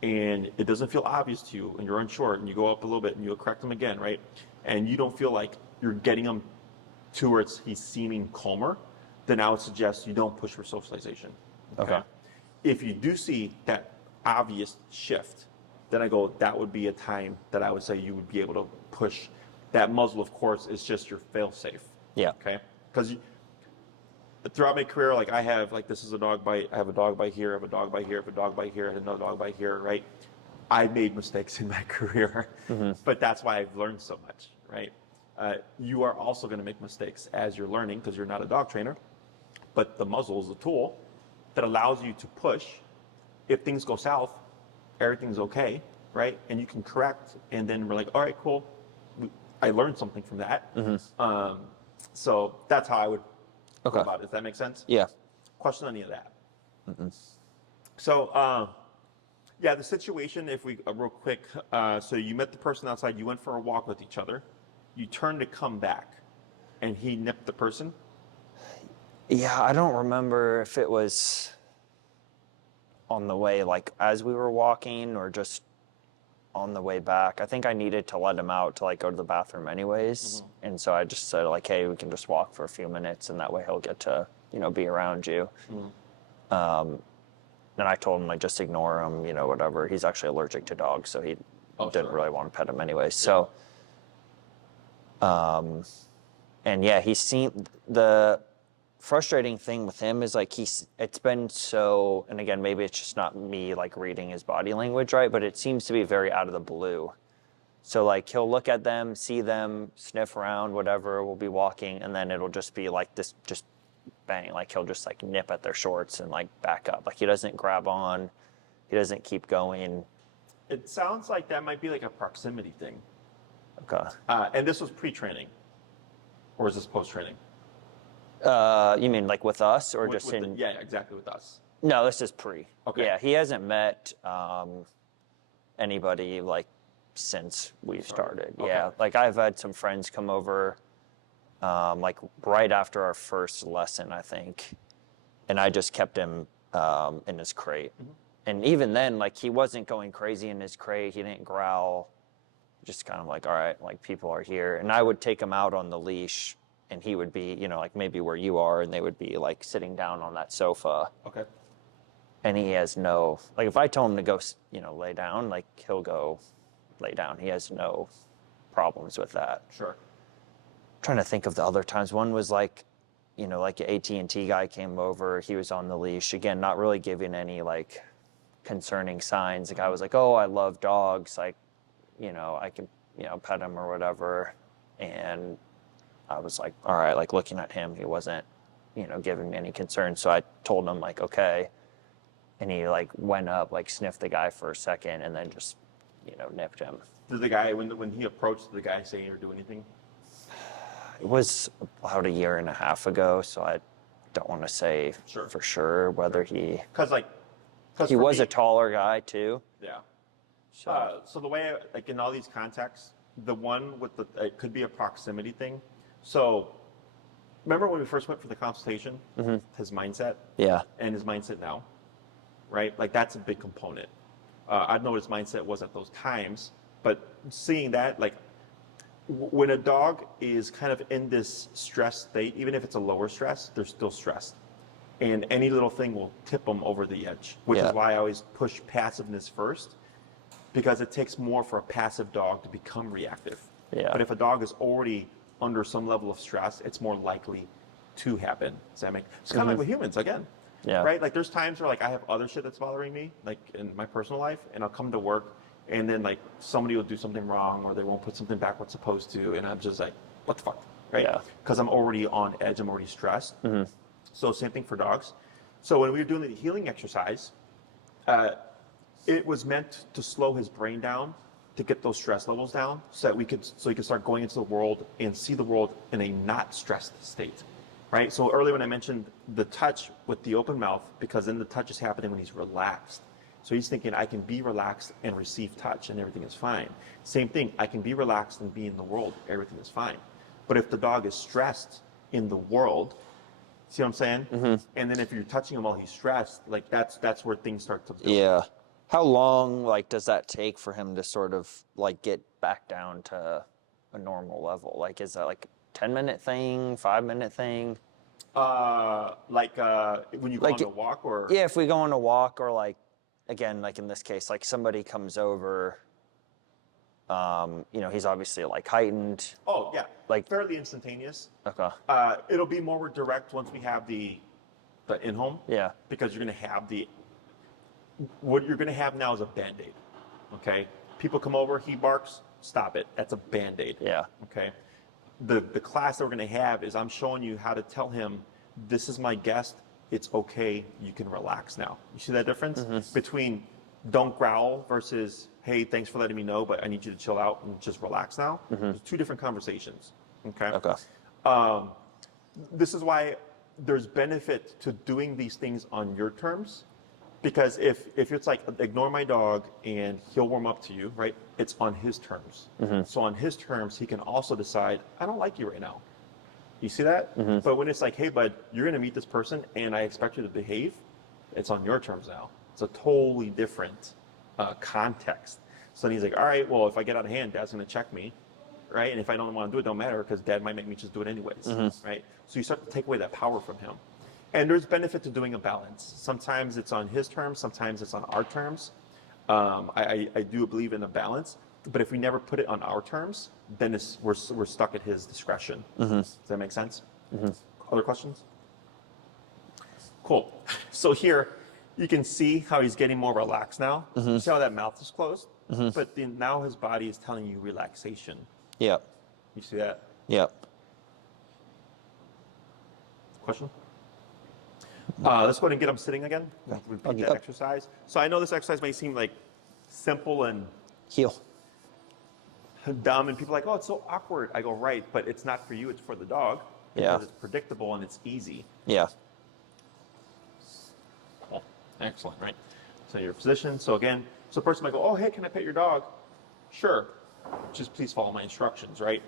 and it doesn't feel obvious to you, and you're unsure, and you go up a little bit, and you correct them again, right? And you don't feel like you're getting him towards he's seeming calmer, then I would suggest you don't push for socialization. Okay. If you do see that obvious shift, then I go, that would be a time that I would say you would be able to push. That muzzle, of course, is just your fail-safe. Yeah. Okay? Because throughout my career, like I have, like this is a dog bite, I have a dog bite here, I have a dog bite here, I have a dog bite here, I have another dog bite here, right? I made mistakes in my career, but that's why I've learned so much, right? You are also going to make mistakes as you're learning because you're not a dog trainer, but the muzzle is a tool that allows you to push. If things go south, everything's okay, right? And you can correct, and then we're like, all right, cool. I learned something from that. So that's how I would go about it. Does that make sense? Yeah. Question on any of that? So, yeah, the situation, if we, real quick, so you met the person outside, you went for a walk with each other, you turned to come back, and he nipped the person? Yeah, I don't remember if it was on the way, like as we were walking, or just on the way back. I think I needed to let him out to like go to the bathroom anyways. And so I just said like, hey, we can just walk for a few minutes and that way he'll get to, you know, be around you. And I told him like, just ignore him, you know, whatever. He's actually allergic to dogs, so he didn't really want to pet him anyway. So, and yeah, he's seen the frustrating thing with him is like it's been so, and again, maybe it's just not me like reading his body language right, but it seems to be very out of the blue. So like he'll look at them, see them, sniff around, whatever, we'll be walking, and then it'll just be like this, just bang, like he'll just like nip at their shorts and like back up. Like he doesn't grab on, he doesn't keep going. It sounds like that might be like a proximity thing. Okay. And this was pre-training, or is this post-training? You mean like with us, or just with in? Yeah, exactly, with us. No, this is pre. Okay. Yeah, he hasn't met anybody like since we started. Okay. Yeah, like I've had some friends come over, like right after our first lesson, I think, and I just kept him in his crate. And even then, like he wasn't going crazy in his crate. He didn't growl. Just kind of like, all right, like people are here, and I would take him out on the leash. And he would be, you know, like maybe where you are, and they would be like sitting down on that sofa. Okay. And he has no, like if I told him to go, you know, lay down, like he'll go lay down. He has no problems with that. Sure. I'm trying to think of the other times. One was like, you know, like an AT&T guy came over. He was on the leash. Again, not really giving any like concerning signs. The guy was like, oh, I love dogs. Like, you know, I can, you know, pet him or whatever. And I was like, all right, like looking at him, he wasn't, you know, giving me any concern. So I told him like, okay. And he like went up, like sniffed the guy for a second and then just, you know, nipped him. Did the guy, when he approached, did the guy say or do anything? It was about a year and a half ago. So I don't want to say for sure whether he, Cause he was a taller guy too. Yeah. So, So the way, like in all these contexts, the one with the, it could be a proximity thing. So remember when we first went for the consultation, his mindset yeah. and his mindset now, right? Like that's a big component. I know what his mindset was at those times, but seeing that, like when a dog is kind of in this stress state, even if it's a lower stress, they're still stressed. And any little thing will tip them over the edge, which is why I always push passiveness first, because it takes more for a passive dog to become reactive. Yeah. But if a dog is already under some level of stress, it's more likely to happen. Does that make? It's kind of like with humans again. Yeah. Right? Like there's times where like I have other shit that's bothering me, like in my personal life, and I'll come to work and then like somebody will do something wrong or they won't put something back what's supposed to, and I'm just like, what the fuck, right? Yeah. Because I'm already on edge, I'm already stressed. So same thing for dogs. So when we were doing the healing exercise, it was meant to slow his brain down, to get those stress levels down, so that he could start going into the world and see the world in a not stressed state, right? So earlier when I mentioned the touch with the open mouth, because then the touch is happening when he's relaxed. So he's thinking, I can be relaxed and receive touch and everything is fine. Same thing, I can be relaxed and be in the world, everything is fine. But if the dog is stressed in the world, see what I'm saying? And then if you're touching him while he's stressed, like that's where things start to build. Yeah. How long, like, does that take for him to sort of, like, get back down to a normal level? Like, is that, like, a 10-minute thing, 5-minute thing? When you go Like, on a walk or? Yeah, if we go on a walk or, like, again, like in this case, like somebody comes over, you know, he's obviously, like, heightened. Oh, yeah. Like, fairly instantaneous. Okay. It'll be more direct once we have the in-home. Yeah. Because you're going to have what you're going to have now is a Band-Aid. Okay? People come over, he barks, stop it. That's a Band-Aid. Yeah. Okay? The class that we're going to have is I'm showing you how to tell him, this is my guest, it's okay, you can relax now. You see that difference? Between don't growl versus, hey, thanks for letting me know, but I need you to chill out and just relax now. There's two different conversations. Okay? Okay. This is why there's benefit to doing these things on your terms, because if it's like, ignore my dog and he'll warm up to you, right? It's on his terms. So on his terms, he can also decide, I don't like you right now. You see that? But when it's like, hey, bud, you're going to meet this person and I expect you to behave, it's on your terms now. It's a totally different context. So then he's like, all right, well, if I get out of hand, Dad's going to check me, right? And if I don't want to do it, don't matter, because Dad might make me just do it anyways, right? So you start to take away that power from him. And there's benefit to doing a balance. Sometimes it's on his terms, sometimes it's on our terms. I do believe in a balance, but if we never put it on our terms, then we're stuck at his discretion. Does that make sense? Other questions? Cool. So here, you can see how he's getting more relaxed now. You see how that mouth is closed? But then now his body is telling you relaxation. Yep. You see that? Yep. Question? Let's go ahead and get him sitting again. Repeat that exercise. So I know this exercise may seem like simple and Heel. dumb, and people are like, oh, it's so awkward. I go, right, but it's not for you, it's for the dog. Yeah. Because it's predictable and it's easy. Yeah. Cool. Excellent, right? So your position. So again, so the person might go, oh, hey, can I pet your dog? Sure. Just please follow my instructions, right?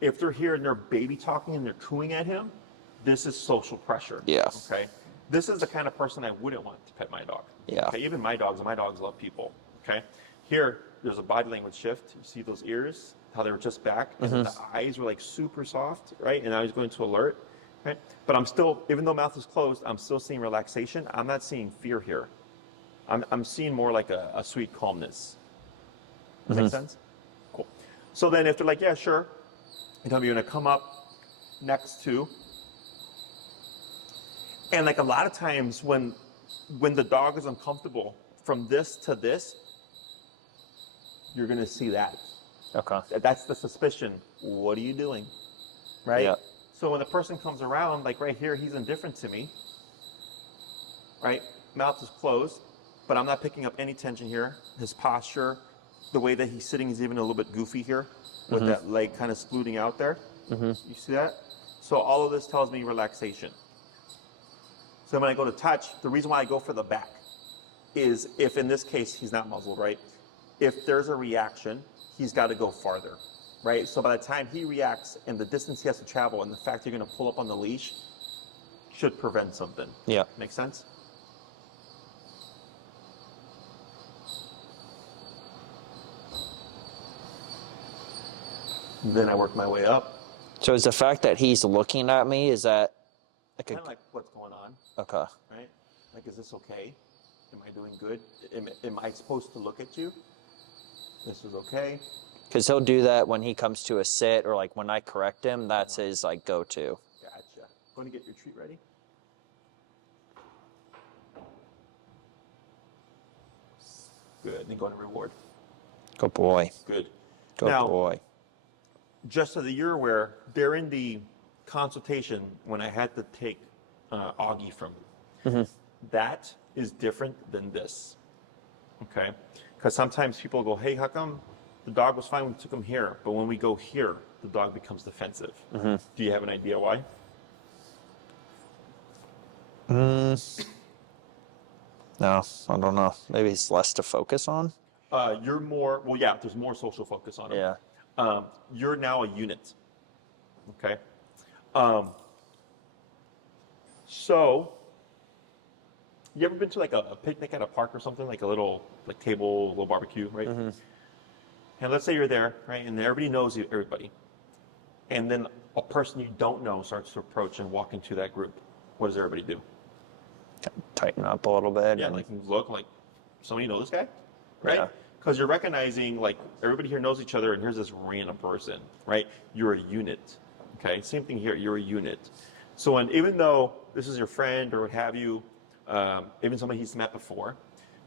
If they're here and they're baby talking and they're cooing at him, this is social pressure. Yeah. Okay. This is the kind of person I wouldn't want to pet my dog. Yeah. Okay. Even my dogs love people. Okay. Here, there's a body language shift. You see those ears, how they were just back, and then the eyes were like super soft, right? And now he's going to alert, right? But I'm still, even though mouth is closed, I'm still seeing relaxation. I'm not seeing fear here. I'm seeing more like a sweet calmness. Make sense? Cool. So then if they're like, yeah, sure, you tell me you're gonna come up next to, and like a lot of times when the dog is uncomfortable from this to this, you're gonna see that. Okay. That's the suspicion. What are you doing? Right? Yeah. So when the person comes around, like right here, he's indifferent to me. Right? Mouth is closed, but I'm not picking up any tension here. His posture, the way that he's sitting is even a little bit goofy here, with that leg kind of splooting out there. You see that? So all of this tells me relaxation. So when I go to touch, the reason why I go for the back is if in this case he's not muzzled, right? If there's a reaction, he's got to go farther, right? So by the time he reacts and the distance he has to travel and the fact you're going to pull up on the leash should prevent something. Yeah. Make sense? Then I work my way up. So is the fact that he's looking at me, is that like Kind of like what's going on, okay. right? Like, is this okay? Am I doing good? Am I supposed to look at you? This is okay. Because he'll do that when he comes to a sit, or like when I correct him, that's his like go-to. Gotcha. Going to get your treat ready? Good. Then go into reward. Good boy. Good. Good Now, boy. just so that you're aware, during the consultation when I had to take Augie from you, that is different than this. Okay? Because sometimes people go, hey, how come the dog was fine when we took him here, but when we go here, the dog becomes defensive? Do you have an idea why? No, I don't know. Maybe it's less to focus on. You're more, well, yeah, there's more social focus on him. Yeah. You're now a unit. Okay? So, you ever been to like a picnic at a park or something, like a little like table, little barbecue, right? And let's say you're there, right, and everybody knows you, everybody, and then a person you don't know starts to approach and walk into that group. What does everybody do? Tighten up a little bit. Yeah, and, like look like somebody know this guy, right? Yeah. Because you're recognizing like everybody here knows each other, and here's this random person, right? You're a unit. Okay, same thing here. You're a unit. So, even though this is your friend or what have you, even somebody he's met before,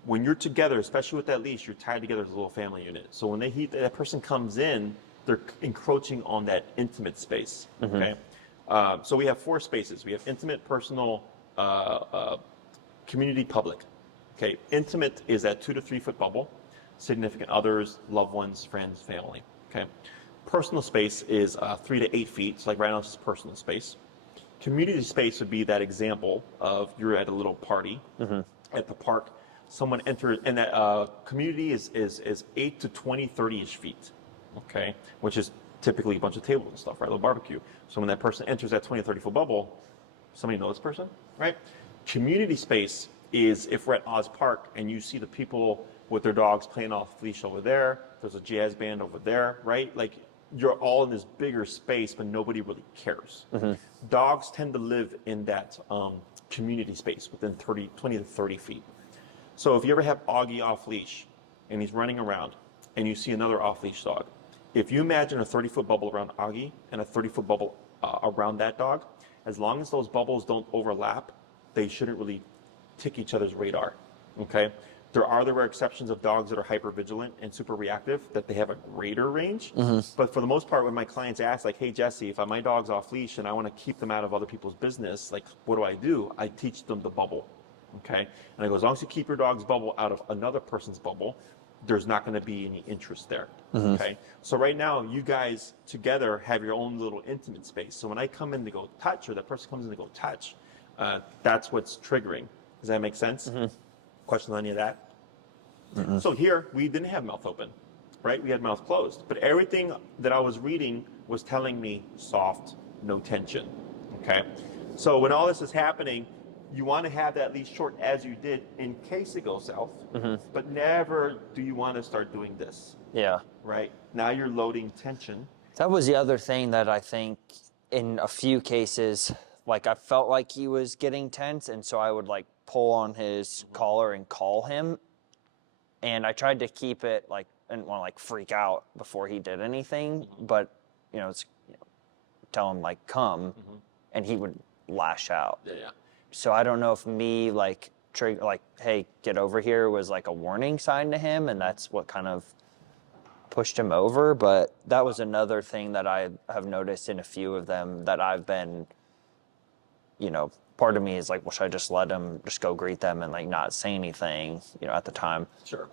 when you're together, especially with that leash, you're tied together as a little family unit. So when that person comes in, they're encroaching on that intimate space. Okay. So we have 4 spaces. We have intimate, personal, community, public. Okay. Intimate is that 2 to 3 foot bubble. Significant others, loved ones, friends, family. Okay. Personal space is 3 to 8 feet. So like right now, this is personal space. Community space would be that example of you're at a little party at the park. Someone enters, and that community is 8 to 20, 30-ish feet, okay? Which is typically a bunch of tables and stuff, right? A little barbecue. So when that person enters that 20 or 30-foot bubble, somebody know this person, right? Community space is if we're at Oz Park and you see the people with their dogs playing off leash over there, there's a jazz band over there, right? Like you're all in this bigger space, but nobody really cares. Dogs tend to live in that community space within 20 to 30 feet. So if you ever have Augie off leash and he's running around and you see another off leash dog, if you imagine a 30-foot bubble around Augie and a 30-foot bubble around that dog, as long as those bubbles don't overlap, they shouldn't really tick each other's radar, okay? There are the rare exceptions of dogs that are hyper-vigilant and super reactive, that they have a greater range. But for the most part, when my clients ask, like, hey, Jesse, if my dog's off leash and I want to keep them out of other people's business, like, what do? I teach them the bubble, okay? And I go, as long as you keep your dog's bubble out of another person's bubble, there's not going to be any interest there, okay? So right now, you guys together have your own little intimate space. So when I come in to go touch, or that person comes in to go touch, that's what's triggering. Does that make sense? Questions on any of that? So here, we didn't have mouth open, right? We had mouth closed. But everything that I was reading was telling me soft, no tension, okay? So when all this is happening, you want to have that leash short as you did in case it goes south, but never do you want to start doing this, Yeah. right? Now you're loading tension. That was the other thing that I think in a few cases, like I felt like he was getting tense, and so I would like pull on his collar and call him. And I tried to keep it like, I didn't want to like freak out before he did anything, but tell him like come, and he would lash out. Yeah. So I don't know if me like hey, get over here was like a warning sign to him, and that's what kind of pushed him over. But that was another thing that I have noticed in a few of them that I've been, part of me is like, well, should I just let him just go greet them and like not say anything, at the time. Sure.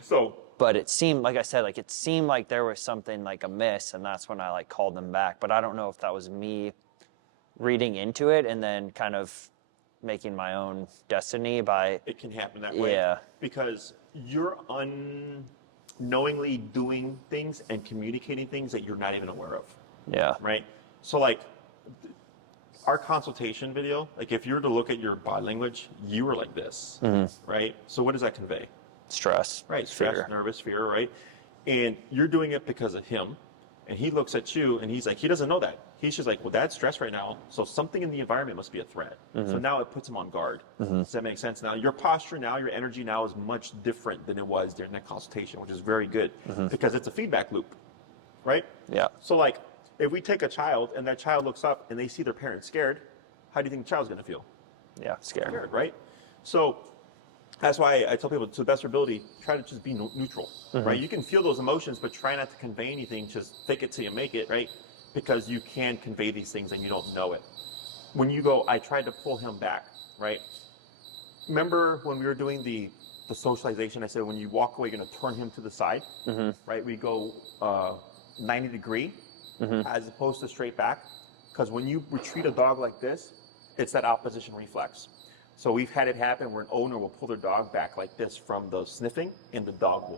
So, but it seemed, like I said, like it seemed like there was something like amiss, and that's when I like called them back. But I don't know if that was me reading into it and then kind of making my own destiny by. It can happen that way. Yeah. Because you're unknowingly doing things and communicating things that you're not even aware of. Yeah. Right? So like our consultation video, like if you were to look at your body language, you were like this, right? So what does that convey? Stress. Right, stress, fear. Nervous, fear, right? And you're doing it because of him, and he looks at you and he's like, he doesn't know that. He's just like, well, that's stress right now, so something in the environment must be a threat. So now it puts him on guard. Does that make sense? Now your posture now, your energy now is much different than it was during that consultation, which is very good because it's a feedback loop, right? Yeah. So like, if we take a child and that child looks up and they see their parents scared, how do you think the child's going to feel? Yeah. Scared. Scared, right? So That's why I tell people, to the best of your ability, try to just be neutral, right? You can feel those emotions, but try not to convey anything. Just fake it till you make it, right? Because you can convey these things and you don't know it. When you go, I tried to pull him back, right? Remember when we were doing the socialization, I said when you walk away, you're going to turn him to the side, right? We go 90 degree as opposed to straight back. Because when you retreat a dog like this, it's that opposition reflex. So we've had it happen where an owner will pull their dog back like this from the sniffing, and the dog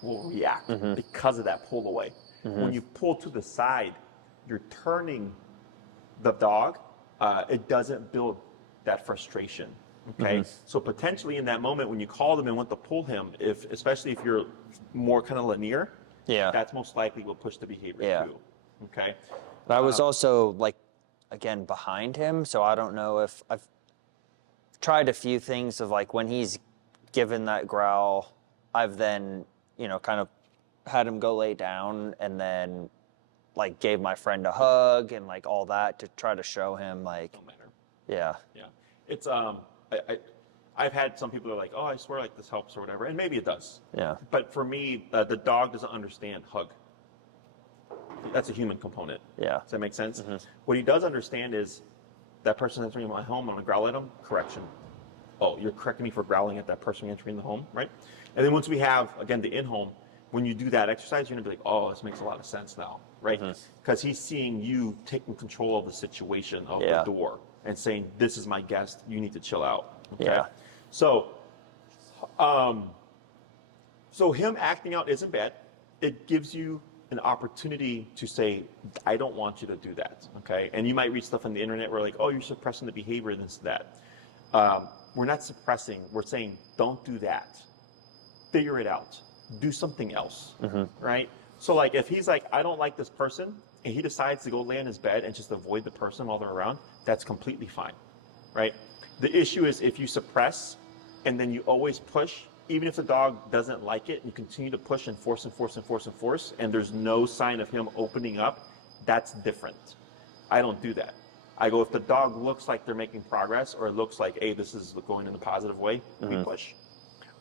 will react because of that pull away. When you pull to the side, you're turning the dog. It doesn't build that frustration. Okay, so potentially in that moment when you call them and want to pull him, especially if you're more kind of linear, that's most likely will push the behavior too. Okay, but I was also like, again, behind him, so I don't know if I've tried a few things of like when he's given that growl, I've then, kind of had him go lay down and then like gave my friend a hug and like all that to try to show him like, no matter. Yeah. It's I've had some people that are like, oh, I swear like this helps or whatever, and maybe it does. Yeah. But for me, the dog doesn't understand hug. That's a human component. Yeah. Does that make sense? What he does understand is that person entering my home, I'm gonna growl at him. Correction. Oh, you're correcting me for growling at that person entering the home, right? And then once we have, again, the in-home, when you do that exercise, you're gonna be like, oh, this makes a lot of sense now, right? Because he's seeing you taking control of the situation of the door and saying, this is my guest, you need to chill out. Okay? Yeah. So, so him acting out isn't bad. It gives you an opportunity to say, I don't want you to do that, okay? And you might read stuff on the internet where like, oh, you're suppressing the behavior, this, that. We're not suppressing, we're saying, don't do that. Figure it out. Do something else, right? So like, if he's like, I don't like this person, and he decides to go lay in his bed and just avoid the person while they're around, that's completely fine, right? The issue is if you suppress and then you always push, even if the dog doesn't like it, and you continue to push and force and force and force and force, and there's no sign of him opening up, that's different. I don't do that. I go, if the dog looks like they're making progress, or it looks like, hey, this is going in a positive way, we push.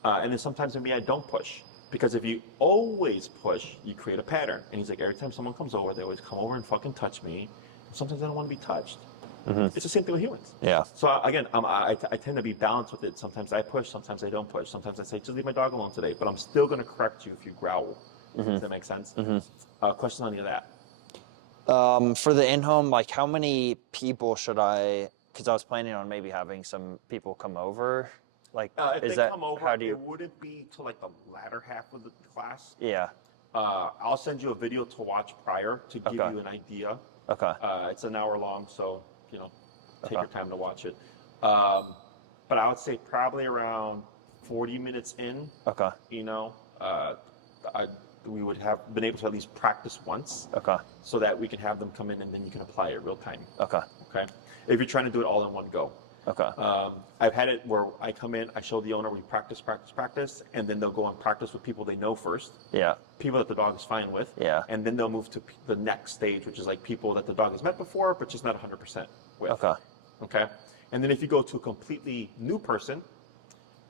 And then sometimes maybe I don't push. Because if you always push, you create a pattern. And he's like, every time someone comes over, they always come over and fucking touch me. Sometimes I don't want to be touched. It's the same thing with humans. Yeah. So again, I tend to be balanced with it. Sometimes I push, sometimes I don't push. Sometimes I say, just leave my dog alone today. But I'm still going to correct you if you growl. Does that make sense? Questions on any of that? For the in-home, like how many people should I, because I was planning on maybe having some people come over. Like, if is they that, come over, how do you? it wouldn't be till like the latter half of the class. Yeah. I'll send you a video to watch prior to give you an idea. Okay. It's an hour long, so take your time to watch it. But I would say probably around 40 minutes in. Okay. We would have been able to at least practice once. Okay. So that we can have them come in and then you can apply it real time. Okay. Okay. If you're trying to do it all in one go. Okay. I've had it where I come in, I show the owner, we practice, and then they'll go and practice with people they know first. Yeah. People that the dog is fine with. Yeah. And then they'll move to the next stage, which is like people that the dog has met before, but just not 100% with. Okay. Okay. And then if you go to a completely new person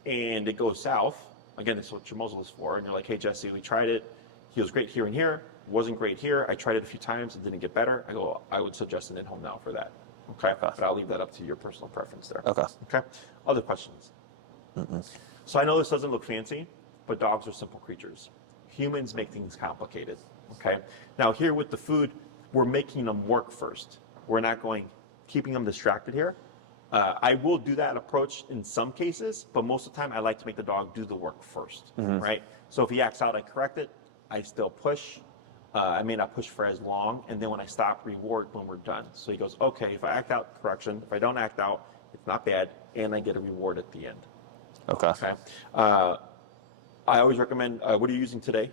and it goes south, again, that's what your muzzle is for, and you're like, hey, Jesse, we tried it. He was great here and here, wasn't great here. I tried it a few times, it didn't get better. I go, I would suggest an in-home now for that. Okay. But I'll leave that up to your personal preference there. Okay. Okay. Other questions? So I know this doesn't look fancy, but dogs are simple creatures. Humans make things complicated. Okay. Now here with the food, we're making them work first. We're not keeping them distracted here. I will do that approach in some cases, but most of the time I like to make the dog do the work first. Right. So if he acts out, I correct it. I still push. I may not push for as long, and then when I stop, reward when we're done. So he goes, okay, if I act out, correction. If I don't act out, it's not bad, and I get a reward at the end. Okay. Okay. I always recommend, what are you using today?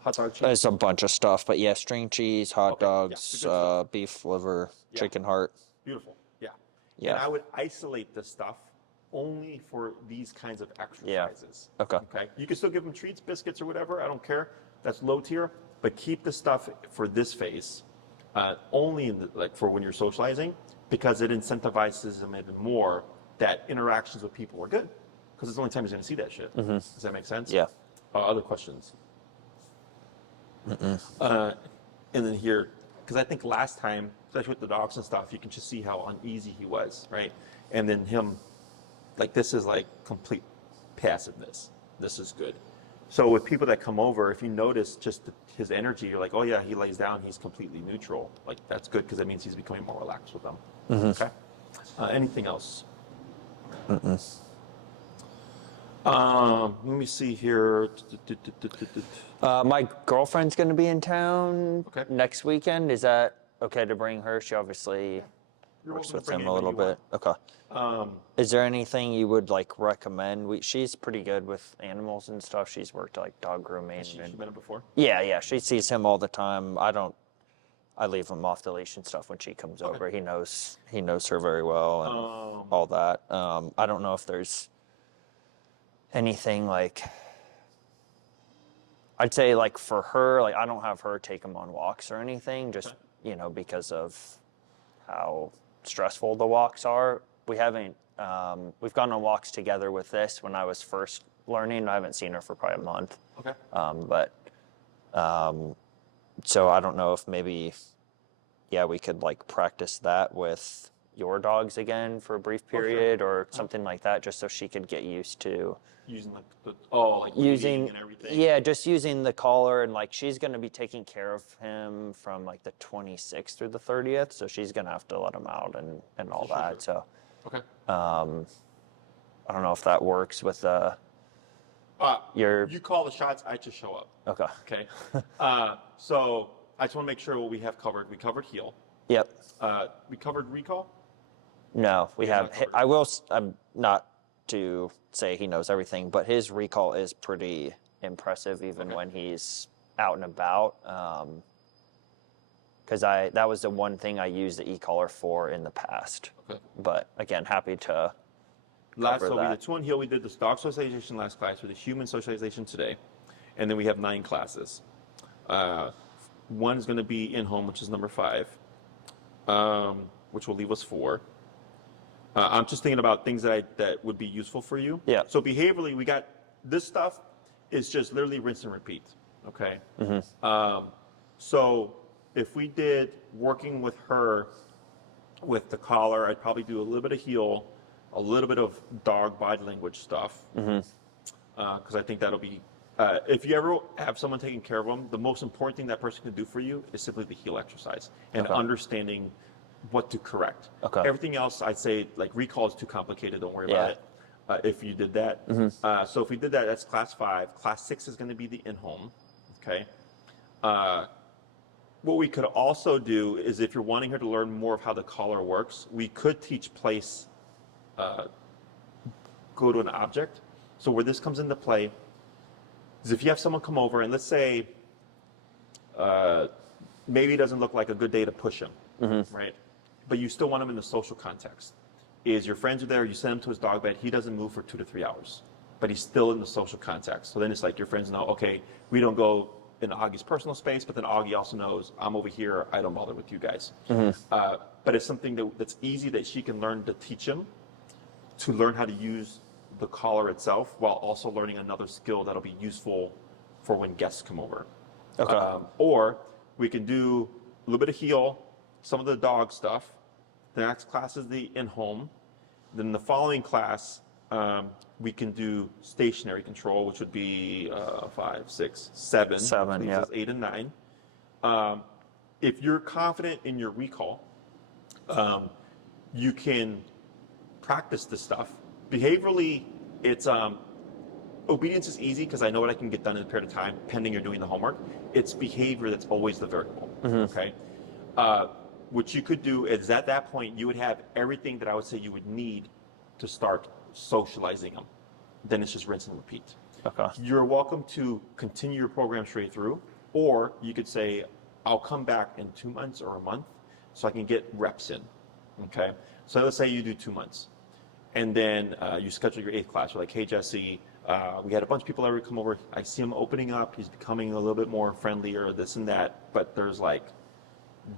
Hot dog cheese? There's a bunch of stuff, but yeah, string cheese, hot dogs, good beef liver, chicken heart. Beautiful. Yeah. Yeah. And I would isolate this stuff only for these kinds of exercises. Yeah. Okay. Okay. You can still give them treats, biscuits, or whatever. I don't care. That's low tier. But keep the stuff for this phase only in for when you're socializing, because it incentivizes them even more that interactions with people are good. because it's the only time he's going to see that shit. Does that make sense? Yeah. Other questions? And then here, because I think last time, especially with the dogs and stuff, you can just see how uneasy he was, right? And then him, like this is like complete passiveness. This is good. So with people that come over, if you notice just his energy, you're like, oh yeah, he lays down, he's completely neutral. Like that's good because that means he's becoming more relaxed with them. Okay. Anything else? Let me see here. My girlfriend's going to be in town Okay. next weekend. Is that okay to bring her? She obviously You're works welcome to with bring him a little anybody bit. Okay. Is there anything you would like recommend? She's pretty good with animals and stuff. She's worked like dog grooming. Has she met him before? Yeah. She sees him all the time. I leave him off the leash and stuff when she comes over. He knows her very well and all that. I don't know if there's anything like, I'd say like for her, like I don't have her take him on walks or anything, just, because of how stressful the walks are. We haven't, we've gone on walks together with this when I was first learning. I haven't seen her for probably a month. Okay. So I don't know if maybe, we could like practice that with your dogs again for a brief period or something like that, just so she could get used to Using like using and everything. Yeah, just using the collar, and like she's going to be taking care of him from like the 26th through the 30th, so she's going to have to let him out and all that. So Okay. I don't know if that works with your You call the shots, I just show up. Okay. So I just want to make sure what we have covered. We covered heel. Yep. We covered recall. No, we Yeah, have. not covered. I'm not to say he knows everything, but his recall is pretty impressive even when he's out and about. Because that was the one thing I used the e-collar for in the past. Okay. But again, happy to cover So we that. did 2 on heel. We did the dog socialization last class. We did human socialization today, and then we have 9 classes. One is going to be in home, which is number 5, which will leave us 4. I'm just thinking about things that would be useful for you. Yeah. So behaviorally, we got this stuff is just literally rinse and repeat. Okay. So if we did working with her with the collar, I'd probably do a little bit of heel, a little bit of dog body language stuff. Because I think that'll be, if you ever have someone taking care of them, the most important thing that person can do for you is simply the heel exercise and understanding what to correct. Okay. Everything else, I'd say, like recall is too complicated. Don't worry about it. If you did that. So if we did that, that's class 5. Class 6 is going to be the in-home. Okay. What we could also do is if you're wanting her to learn more of how the collar works, we could teach place, go to an object. So where this comes into play is if you have someone come over and let's say maybe it doesn't look like a good day to push him, right? But you still want him in the social context. Is your friends are there, you send him to his dog bed, he doesn't move for 2 to 3 hours, but he's still in the social context. So then it's like your friends know, okay, we don't go in Augie's personal space, but then Augie also knows I'm over here, I don't bother with you guys. But it's something that's easy that she can learn to teach him to learn how to use the collar itself while also learning another skill that'll be useful for when guests come over. Okay. Or we can do a little bit of heel, some of the dog stuff. The next class is the in-home. Then the following class, we can do stationary control, which would be 5, 6, 7. 7, yeah. 8 and 9. If you're confident in your recall, you can practice this stuff. Behaviorally, it's obedience is easy because I know what I can get done in a period of time, pending you're doing the homework. It's behavior that's always the variable. Okay. What you could do is at that point you would have everything that I would say you would need to start socializing them. Then it's just rinse and repeat. Okay. You're welcome to continue your program straight through, or you could say, I'll come back in 2 months or a month so I can get reps in. Okay. So let's say you do 2 months. And then you schedule your 8th class. You're like, hey, Jesse, we had a bunch of people ever come over. I see him opening up. He's becoming a little bit more friendlier, this and that. But there's like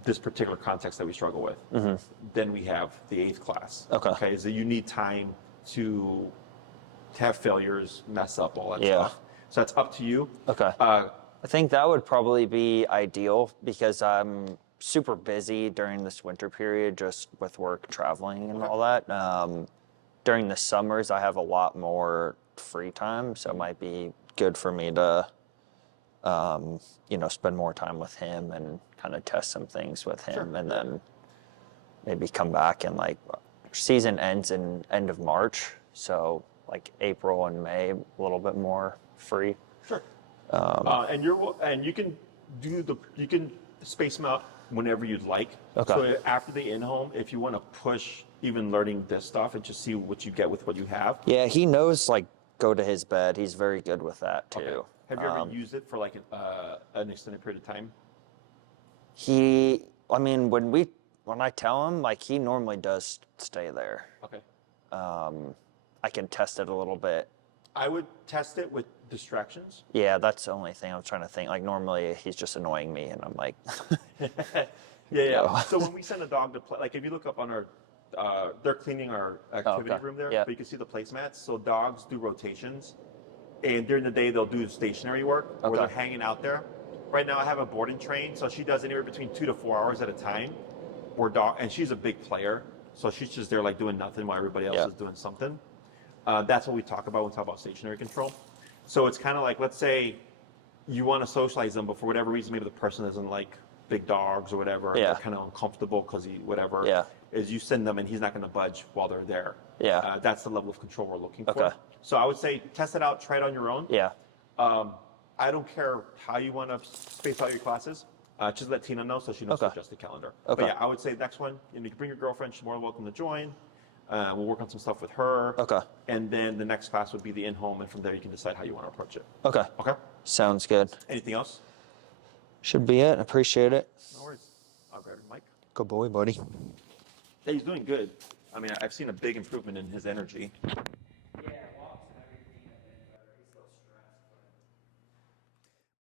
this particular context that we struggle with. Then we have the 8th class. Okay. So you need time to have failures, mess up, all that Yeah. stuff. So that's up to you. Okay. I think that would probably be ideal because I'm super busy during this winter period just with work, traveling, and all that. During the summers, I have a lot more free time, so it might be good for me to, spend more time with him and kind of test some things with him, Sure. and then maybe come back and like season ends in end of March, so like April and May a little bit more free. Sure. And you can space them out whenever you'd like. Okay. So after the in-home, if you want to push even learning this stuff and just see what you get with what you have. Yeah, he knows like go to his bed. He's very good with that too. Okay. Have you ever used it for like an extended period of time? When I tell him, like he normally does stay there. Okay. I can test it a little bit. I would test it with distractions. Yeah, that's the only thing I'm trying to think. Like normally he's just annoying me, and I'm like, Yeah. No. So when we send a dog to play, like if you look up on our, they're cleaning our activity okay. room there, Yeah. but you can see the placemats. So dogs do rotations, and during the day they'll do stationary work where Okay. they're hanging out there. Right now I have a boarding train, so she does anywhere between 2 to 4 hours at a time. And she's a big player, so she's just there like doing nothing while everybody else Yeah. is doing something. That's what we talk about when we talk about stationary control. So it's kind of like, let's say you want to socialize them, but for whatever reason, maybe the person doesn't like big dogs or whatever. Yeah. They're kind of uncomfortable because whatever. Yeah. Is you send them and he's not going to budge while they're there. Yeah. That's the level of control we're looking for. Okay. So I would say test it out, try it on your own. yeah, I don't care how you want to space out your classes. Just let Tina know so she knows Okay. to adjust the calendar. Okay. But yeah, I would say next one, you can bring your girlfriend. She's more than welcome to join. We'll work on some stuff with her. Okay. And then the next class would be the in-home, and from there you can decide how you want to approach it. okay. Okay? Sounds good. Anything else? Should be it. Appreciate it. No worries. I'll grab your mic. Good boy, buddy. Yeah, he's doing good. I mean, I've seen a big improvement in his energy.